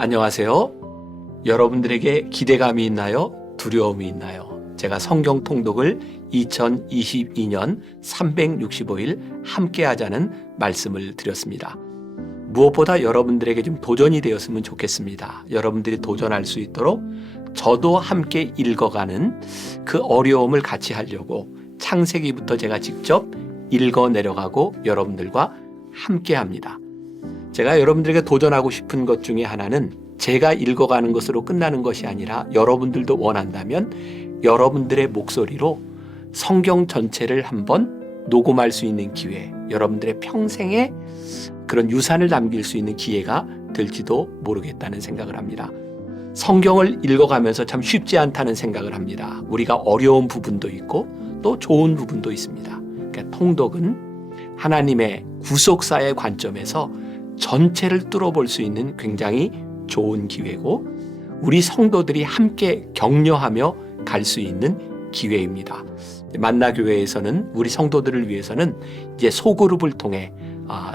안녕하세요. 여러분들에게 기대감이 있나요? 두려움이 있나요? 제가 성경 통독을 2022년 365일 함께 하자는 말씀을 드렸습니다. 무엇보다 여러분들에게 좀 도전이 되었으면 좋겠습니다. 여러분들이 도전할 수 있도록 저도 함께 읽어가는 그 어려움을 같이 하려고 창세기부터 제가 직접 읽어 내려가고 여러분들과 함께 합니다. 제가 여러분들에게 도전하고 싶은 것 중에 하나는 제가 읽어가는 것으로 끝나는 것이 아니라 여러분들도 원한다면 여러분들의 목소리로 성경 전체를 한번 녹음할 수 있는 기회, 여러분들의 평생에 그런 유산을 남길 수 있는 기회가 될지도 모르겠다는 생각을 합니다. 성경을 읽어가면서 참 쉽지 않다는 생각을 합니다. 우리가 어려운 부분도 있고 또 좋은 부분도 있습니다. 그러니까 통독은 하나님의 구속사의 관점에서 전체를 뚫어볼 수 있는 굉장히 좋은 기회고 우리 성도들이 함께 격려하며 갈 수 있는 기회입니다. 만나교회에서는 우리 성도들을 위해서는 이제 소그룹을 통해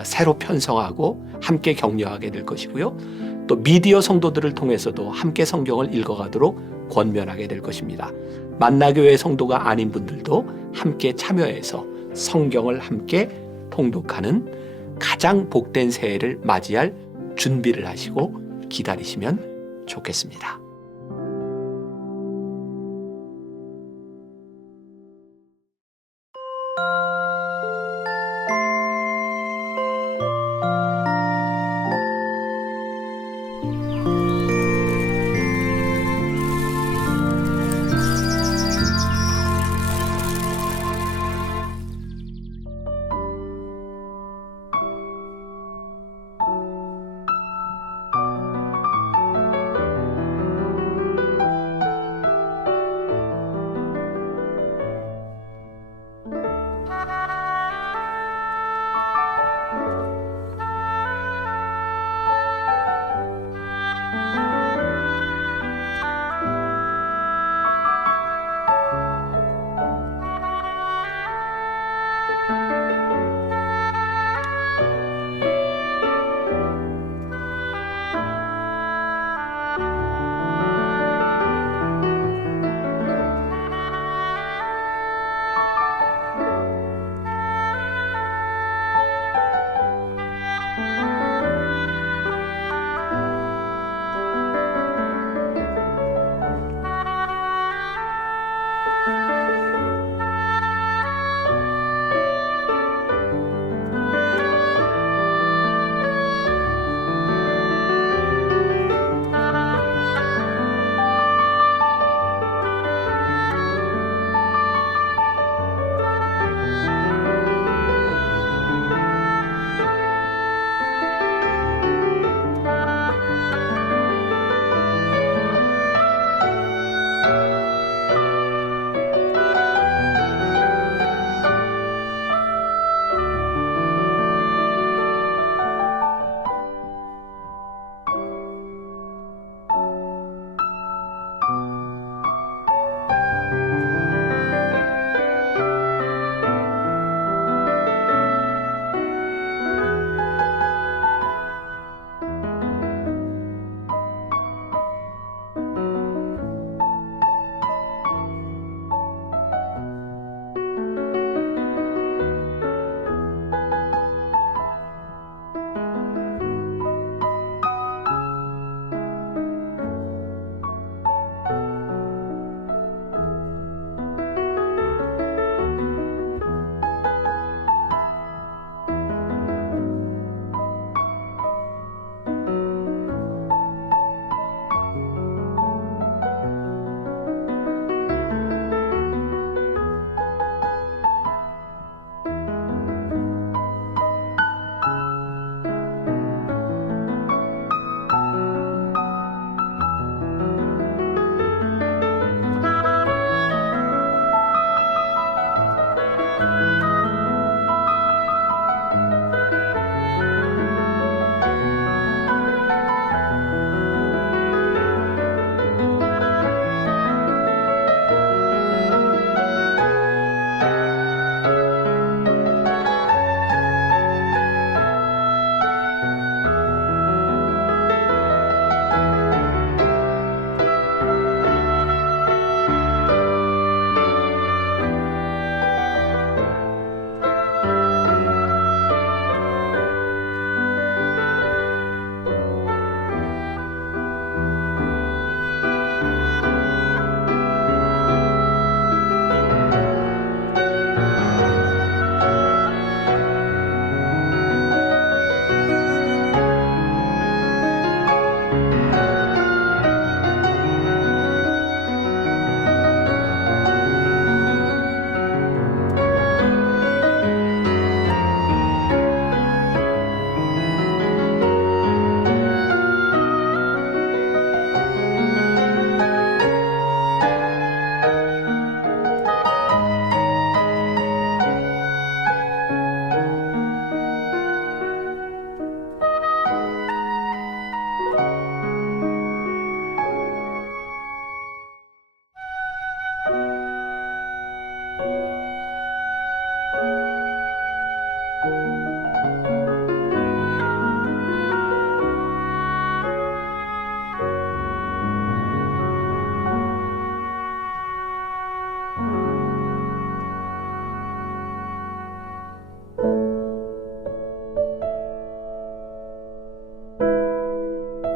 새로 편성하고 함께 격려하게 될 것이고요. 또 미디어 성도들을 통해서도 함께 성경을 읽어가도록 권면하게 될 것입니다. 만나교회 성도가 아닌 분들도 함께 참여해서 성경을 함께 통독하는 가장 복된 새해를 맞이할 준비를 하시고 기다리시면 좋겠습니다.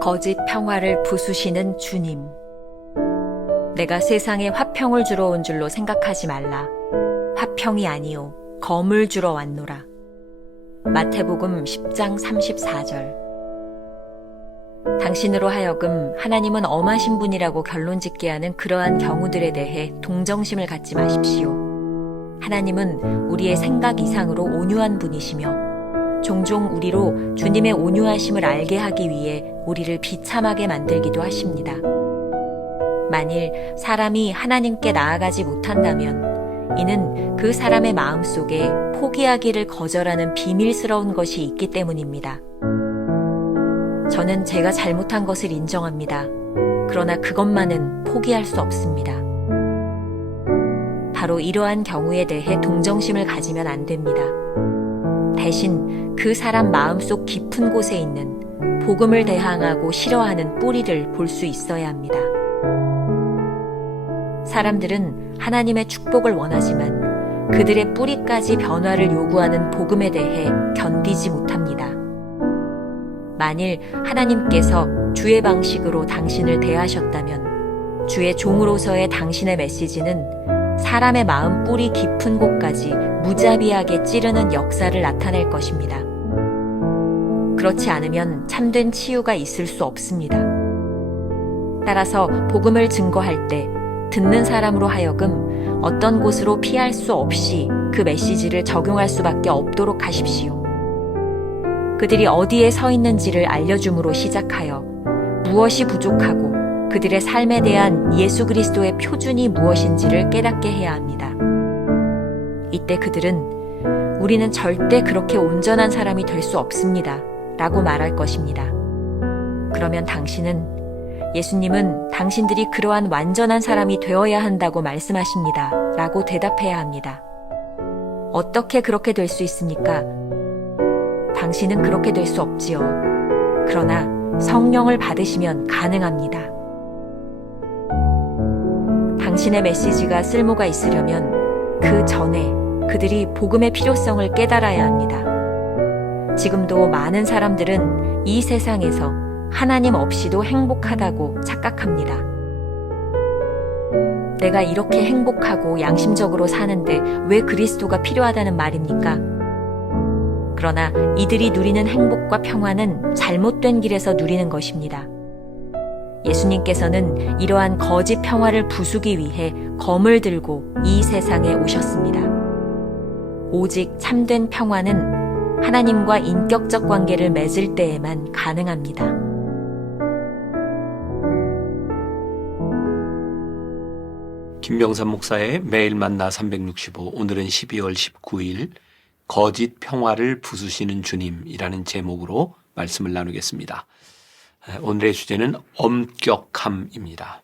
거짓 평화를 부수시는 주님. 내가 세상에 화평을 주러 온 줄로 생각하지 말라. 화평이 아니요 검을 주러 왔노라. 마태복음 10장 34절. 당신으로 하여금 하나님은 엄하신 분이라고 결론짓게 하는 그러한 경우들에 대해 동정심을 갖지 마십시오. 하나님은 우리의 생각 이상으로 온유한 분이시며 종종 우리로 주님의 온유하심을 알게 하기 위해 우리를 비참하게 만들기도 하십니다. 만일 사람이 하나님께 나아가지 못한다면 이는 그 사람의 마음속에 포기하기를 거절하는 비밀스러운 것이 있기 때문입니다. 저는 제가 잘못한 것을 인정합니다. 그러나 그것만은 포기할 수 없습니다. 바로 이러한 경우에 대해 동정심을 가지면 안 됩니다. 대신 그 사람 마음속 깊은 곳에 있는 복음을 대항하고 싫어하는 뿌리를 볼 수 있어야 합니다. 사람들은 하나님의 축복을 원하지만 그들의 뿌리까지 변화를 요구하는 복음에 대해 견디지 못합니다. 만일 하나님께서 주의 방식으로 당신을 대하셨다면 주의 종으로서의 당신의 메시지는 사람의 마음 뿌리 깊은 곳까지 무자비하게 찌르는 역사를 나타낼 것입니다. 그렇지 않으면 참된 치유가 있을 수 없습니다. 따라서 복음을 증거할 때 듣는 사람으로 하여금 어떤 곳으로 피할 수 없이 그 메시지를 적용할 수밖에 없도록 하십시오. 그들이 어디에 서 있는지를 알려줌으로 시작하여 무엇이 부족하고 그들의 삶에 대한 예수 그리스도의 표준이 무엇인지를 깨닫게 해야 합니다. 이때 그들은 우리는 절대 그렇게 온전한 사람이 될 수 없습니다. 라고 말할 것입니다. 그러면 당신은 예수님은 당신들이 그러한 완전한 사람이 되어야 한다고 말씀하십니다. 라고 대답해야 합니다. 어떻게 그렇게 될 수 있습니까? 당신은 그렇게 될 수 없지요. 그러나 성령을 받으시면 가능합니다. 당신의 메시지가 쓸모가 있으려면 그 전에 그들이 복음의 필요성을 깨달아야 합니다. 지금도 많은 사람들은 이 세상에서 하나님 없이도 행복하다고 착각합니다. 내가 이렇게 행복하고 양심적으로 사는데 왜 그리스도가 필요하다는 말입니까? 그러나 이들이 누리는 행복과 평화는 잘못된 길에서 누리는 것입니다. 예수님께서는 이러한 거짓 평화를 부수기 위해 검을 들고 이 세상에 오셨습니다. 오직 참된 평화는 하나님과 인격적 관계를 맺을 때에만 가능합니다. 김명삼 목사의 매일 만나 365, 오늘은 12월 19일 거짓 평화를 부수시는 주님이라는 제목으로 말씀을 나누겠습니다. 오늘의 주제는 엄격함입니다.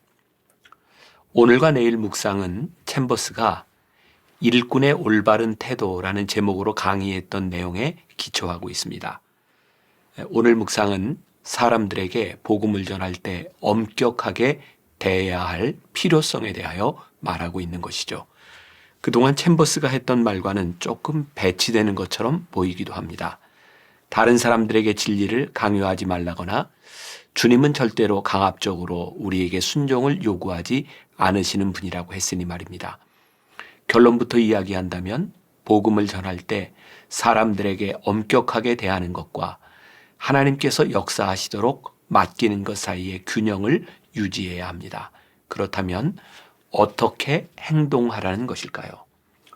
오늘과 내일 묵상은 챔버스가 일꾼의 올바른 태도라는 제목으로 강의했던 내용에 기초하고 있습니다. 오늘 묵상은 사람들에게 복음을 전할 때 엄격하게 대해야 할 필요성에 대하여 말하고 있는 것이죠. 그동안 챔버스가 했던 말과는 조금 배치되는 것처럼 보이기도 합니다. 다른 사람들에게 진리를 강요하지 말라거나 주님은 절대로 강압적으로 우리에게 순종을 요구하지 않으시는 분이라고 했으니 말입니다. 결론부터 이야기한다면 복음을 전할 때 사람들에게 엄격하게 대하는 것과 하나님께서 역사하시도록 맡기는 것 사이의 균형을 유지해야 합니다. 그렇다면 어떻게 행동하라는 것일까요?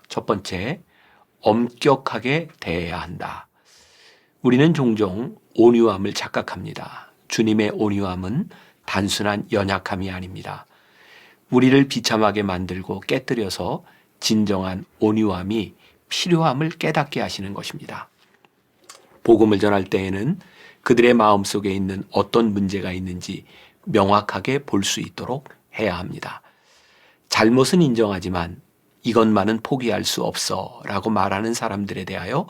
첫 번째, 엄격하게 대해야 한다. 우리는 종종 온유함을 착각합니다. 주님의 온유함은 단순한 연약함이 아닙니다. 우리를 비참하게 만들고 깨뜨려서 진정한 온유함이 필요함을 깨닫게 하시는 것입니다. 복음을 전할 때에는 그들의 마음속에 있는 어떤 문제가 있는지 명확하게 볼 수 있도록 해야 합니다. 잘못은 인정하지만 이것만은 포기할 수 없어 라고 말하는 사람들에 대하여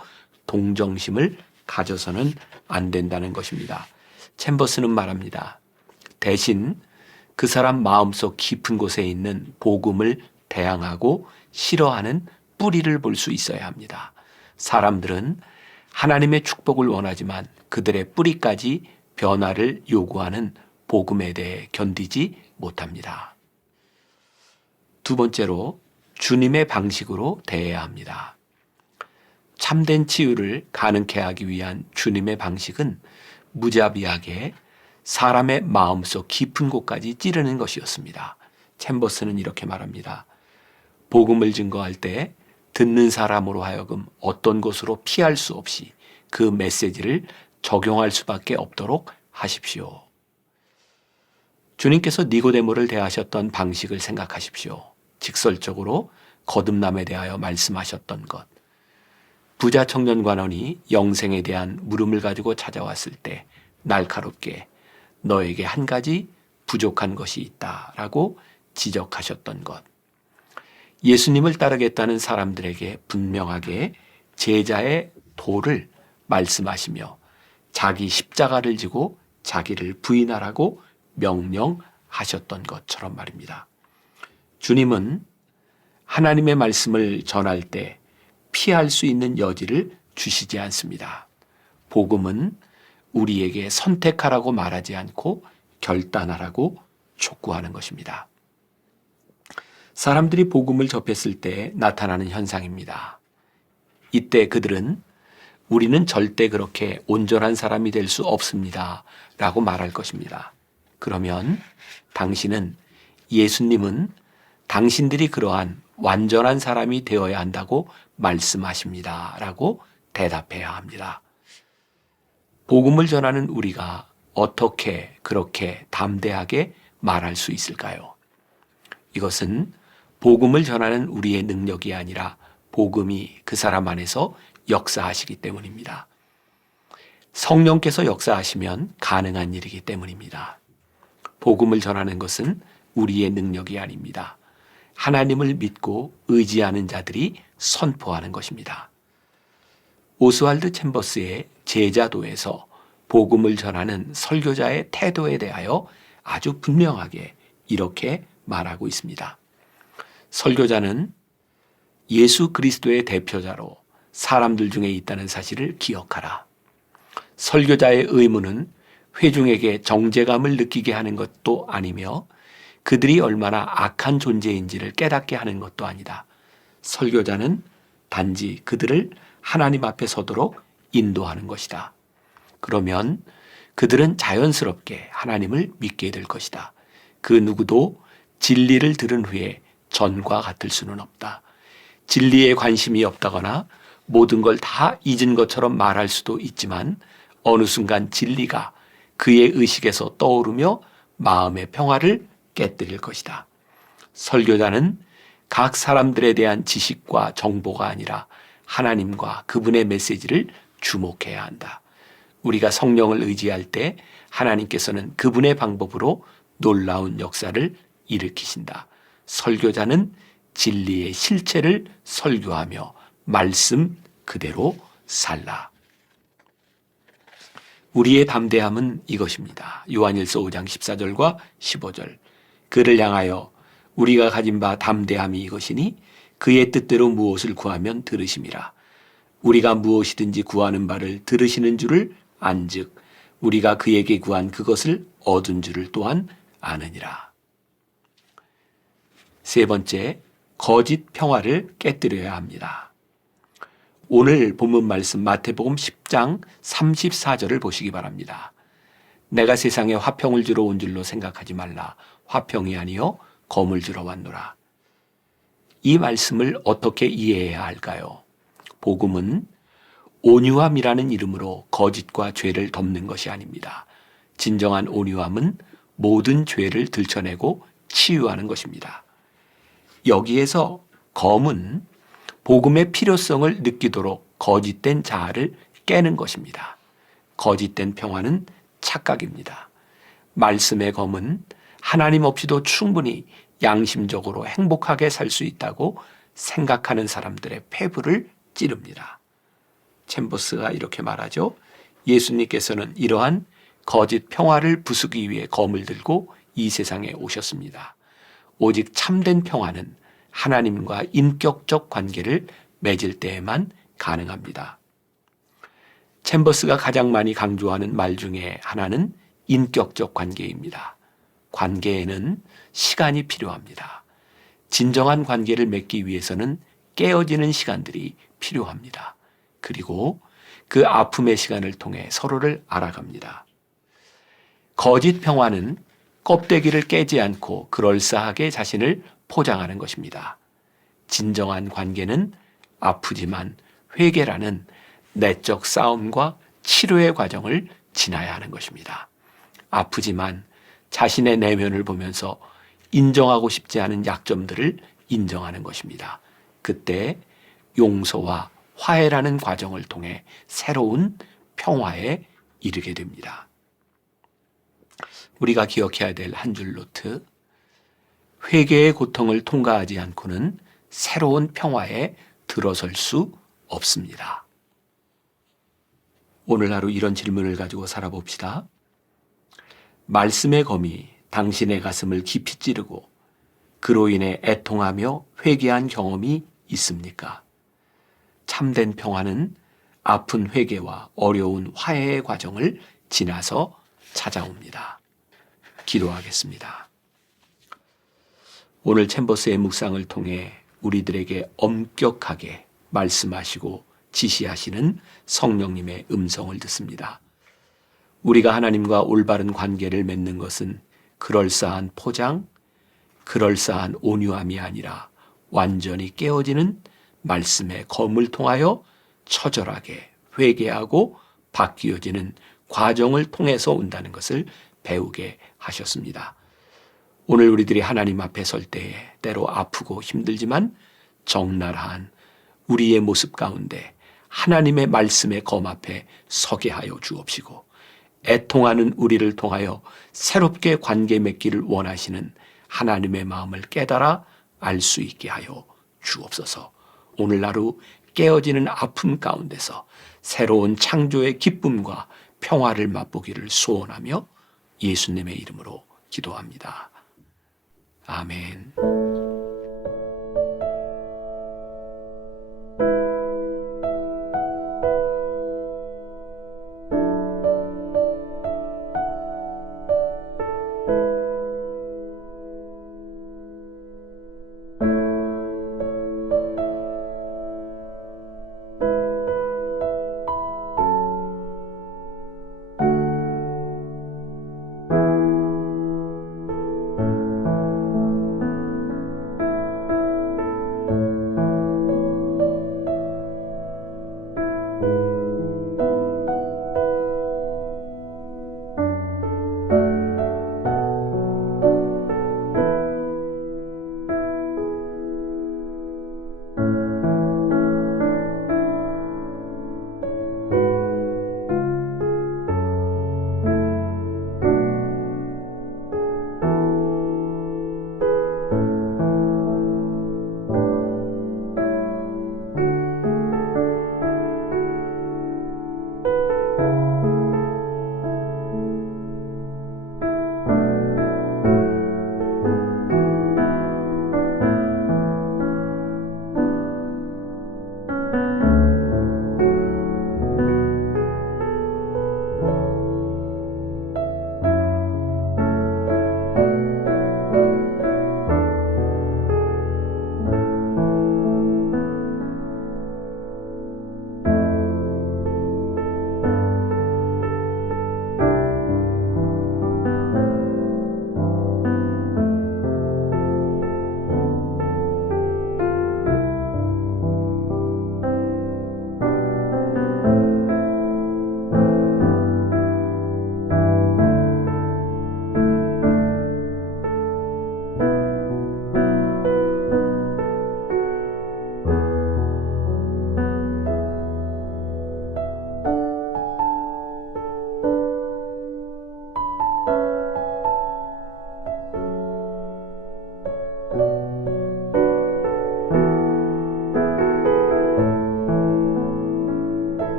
동정심을 가져서는 안 된다는 것입니다. 챔버스는 말합니다. 대신 그 사람 마음속 깊은 곳에 있는 복음을 대항하고 싫어하는 뿌리를 볼 수 있어야 합니다. 사람들은 하나님의 축복을 원하지만 그들의 뿌리까지 변화를 요구하는 복음에 대해 견디지 못합니다. 두 번째로 주님의 방식으로 대해야 합니다. 참된 치유를 가능케 하기 위한 주님의 방식은 무자비하게 사람의 마음속 깊은 곳까지 찌르는 것이었습니다. 챔버스는 이렇게 말합니다. 복음을 증거할 때 듣는 사람으로 하여금 어떤 곳으로 피할 수 없이 그 메시지를 적용할 수밖에 없도록 하십시오. 주님께서 니고데모를 대하셨던 방식을 생각하십시오. 직설적으로 거듭남에 대하여 말씀하셨던 것. 부자 청년 관원이 영생에 대한 물음을 가지고 찾아왔을 때 날카롭게 너에게 한 가지 부족한 것이 있다라고 지적하셨던 것. 예수님을 따르겠다는 사람들에게 분명하게 제자의 도를 말씀하시며 자기 십자가를 지고 자기를 부인하라고 명령하셨던 것처럼 말입니다. 주님은 하나님의 말씀을 전할 때 피할 수 있는 여지를 주시지 않습니다. 복음은 우리에게 선택하라고 말하지 않고 결단하라고 촉구하는 것입니다. 사람들이 복음을 접했을 때 나타나는 현상입니다. 이때 그들은 우리는 절대 그렇게 온전한 사람이 될 수 없습니다 라고 말할 것입니다. 그러면 당신은 예수님은 당신들이 그러한 완전한 사람이 되어야 한다고 말씀하십니다 라고 대답해야 합니다. 복음을 전하는 우리가 어떻게 그렇게 담대하게 말할 수 있을까요? 이것은 복음을 전하는 우리의 능력이 아니라 복음이 그 사람 안에서 역사하시기 때문입니다. 성령께서 역사하시면 가능한 일이기 때문입니다. 복음을 전하는 것은 우리의 능력이 아닙니다. 하나님을 믿고 의지하는 자들이 선포하는 것입니다. 오스왈드 챔버스의 제자도에서 복음을 전하는 설교자의 태도에 대하여 아주 분명하게 이렇게 말하고 있습니다. 설교자는 예수 그리스도의 대표자로 사람들 중에 있다는 사실을 기억하라. 설교자의 의무는 회중에게 정죄감을 느끼게 하는 것도 아니며 그들이 얼마나 악한 존재인지를 깨닫게 하는 것도 아니다. 설교자는 단지 그들을 하나님 앞에 서도록 인도하는 것이다. 그러면 그들은 자연스럽게 하나님을 믿게 될 것이다. 그 누구도 진리를 들은 후에 전과 같을 수는 없다. 진리에 관심이 없다거나 모든 걸 다 잊은 것처럼 말할 수도 있지만 어느 순간 진리가 그의 의식에서 떠오르며 마음의 평화를 깨뜨릴 것이다. 설교자는 각 사람들에 대한 지식과 정보가 아니라 하나님과 그분의 메시지를 주목해야 한다. 우리가 성령을 의지할 때 하나님께서는 그분의 방법으로 놀라운 역사를 일으키신다. 설교자는 진리의 실체를 설교하며 말씀 그대로 살라. 우리의 담대함은 이것입니다. 요한일서 5장 14절과 15절. 그를 향하여 우리가 가진 바 담대함이 이것이니 그의 뜻대로 무엇을 구하면 들으심이라. 우리가 무엇이든지 구하는 바를 들으시는 줄을 안즉 우리가 그에게 구한 그것을 얻은 줄을 또한 아느니라. 세 번째, 거짓 평화를 깨뜨려야 합니다. 오늘 본문 말씀 마태복음 10장 34절을 보시기 바랍니다. 내가 세상에 화평을 주러 온 줄로 생각하지 말라. 화평이 아니요 검을 주러 왔노라. 이 말씀을 어떻게 이해해야 할까요? 복음은 온유함이라는 이름으로 거짓과 죄를 덮는 것이 아닙니다. 진정한 온유함은 모든 죄를 들춰내고 치유하는 것입니다. 여기에서 검은 복음의 필요성을 느끼도록 거짓된 자아를 깨는 것입니다. 거짓된 평화는 착각입니다. 말씀의 검은 하나님 없이도 충분히 양심적으로 행복하게 살 수 있다고 생각하는 사람들의 폐부를 찌릅니다. 챔버스가 이렇게 말하죠. 예수님께서는 이러한 거짓 평화를 부수기 위해 검을 들고 이 세상에 오셨습니다. 오직 참된 평화는 하나님과 인격적 관계를 맺을 때에만 가능합니다. 챔버스가 가장 많이 강조하는 말 중에 하나는 인격적 관계입니다. 관계에는 시간이 필요합니다. 진정한 관계를 맺기 위해서는 깨어지는 시간들이 필요합니다. 그리고 그 아픔의 시간을 통해 서로를 알아갑니다. 거짓 평화는 껍데기를 깨지 않고 그럴싸하게 자신을 포장하는 것입니다. 진정한 관계는 아프지만 회개라는 내적 싸움과 치료의 과정을 지나야 하는 것입니다. 아프지만 자신의 내면을 보면서 인정하고 싶지 않은 약점들을 인정하는 것입니다. 그때 용서와 화해라는 과정을 통해 새로운 평화에 이르게 됩니다. 우리가 기억해야 될 한 줄 노트. 회개의 고통을 통과하지 않고는 새로운 평화에 들어설 수 없습니다. 오늘 하루 이런 질문을 가지고 살아봅시다. 말씀의 검이 당신의 가슴을 깊이 찌르고 그로 인해 애통하며 회개한 경험이 있습니까? 참된 평화는 아픈 회개와 어려운 화해의 과정을 지나서 찾아옵니다. 기도하겠습니다. 오늘 챔버스의 묵상을 통해 우리들에게 엄격하게 말씀하시고 지시하시는 성령님의 음성을 듣습니다. 우리가 하나님과 올바른 관계를 맺는 것은 그럴싸한 포장, 그럴싸한 온유함이 아니라 완전히 깨어지는 말씀의 검을 통하여 처절하게 회개하고 바뀌어지는 과정을 통해서 온다는 것을 배우게 하셨습니다. 오늘 우리들이 하나님 앞에 설 때에 때로 아프고 힘들지만 적나라한 우리의 모습 가운데 하나님의 말씀의 검 앞에 서게 하여 주옵시고 애통하는 우리를 통하여 새롭게 관계 맺기를 원하시는 하나님의 마음을 깨달아 알 수 있게 하여 주옵소서. 오늘 하루 깨어지는 아픔 가운데서 새로운 창조의 기쁨과 평화를 맛보기를 소원하며 예수님의 이름으로 기도합니다. 아멘.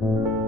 thank you